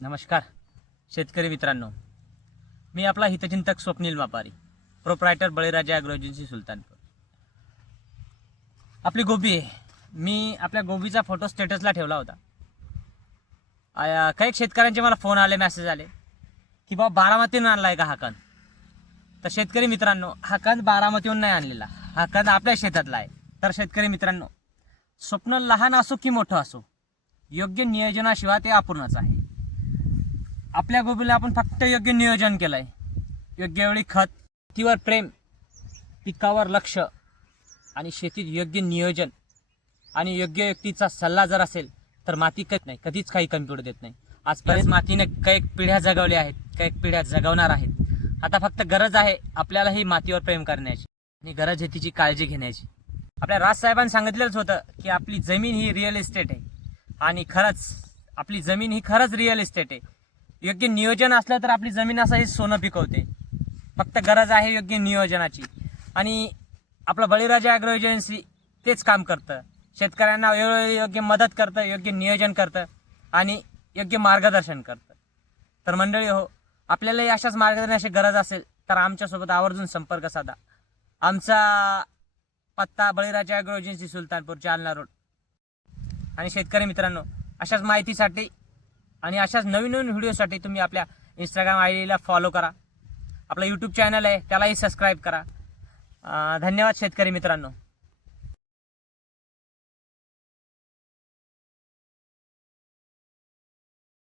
नमस्कार शेतकरी मित्रांनो, मी आपला हितचिंतक स्वप्नील मापारी, प्रोप्रायटर बळीराजा ॲग्रो एजन्सी सुलतानपूर. आपली गोबी आहे. मी आपल्या गोबीचा फोटो स्टेटसला ठेवला होता. काही शेतकऱ्यांचे मला फोन आले, मेसेज आले की बाबा बारामतीहून आणला आहे का हा कांद. तर शेतकरी मित्रांनो, हा कांद बारामतीहून नाही आणलेला, हा कांद आपल्या शेतातला आहे. तर शेतकरी मित्रांनो, स्वप्न लहान असो की मोठं असो, योग्य नियोजनाशिवाय ते अपूर्णच आहे. आपल्या गोबीला आपण फक्त योग्य नियोजन केलंय, योग्य वेळी खत, शेतीवर प्रेम, पिकावर लक्ष आणि शेतीत योग्य नियोजन आणि योग्य व्यक्तीचा सल्ला जर असेल तर माती कधीच काही कमी पडू देत नाही. आजपर्यंत मातीने काही पिढ्या जगवल्या आहेत, काही पिढ्या जगवणार आहेत. आता फक्त गरज आहे आपल्याला ही मातीवर प्रेम करण्याची आणि गरज आहे तिची काळजी घेण्याची. आपल्या राजसाहेबांनी सांगितलेलंच होतं की आपली जमीन ही रिअल इस्टेट आहे आणि खरंच आपली जमीन ही खरंच रिअल इस्टेट आहे. योग्य नियोजन असलं तर आपली जमीन असं हे सोनं पिकवते. फक्त गरज आहे योग्य नियोजनाची आणि आपलं बळीराजा ॲग्रो एजन्सी तेच काम करतं. शेतकऱ्यांना वेळोवेळी योग्य मदत करतं, योग्य नियोजन करतं आणि योग्य मार्गदर्शन करतं. तर मंडळी हो, आपल्यालाही अशाच मार्गदर्शनाची गरज असेल तर आमच्यासोबत आवर्जून संपर्क साधा. आमचा पत्ता बळीराजा agro agency Sultanpur, Jalna road. आणि शेतकरी मित्रांनो, अशाच माहितीसाठी आणि अशाच नवीन नवीन व्हिडिओसाठी तुम्ही आपल्या इंस्टाग्राम आयडीला फॉलो करा. आपला यूट्यूब चॅनल आहे त्यालाही सबस्क्राईब करा. धन्यवाद शेतकरी मित्रांनो.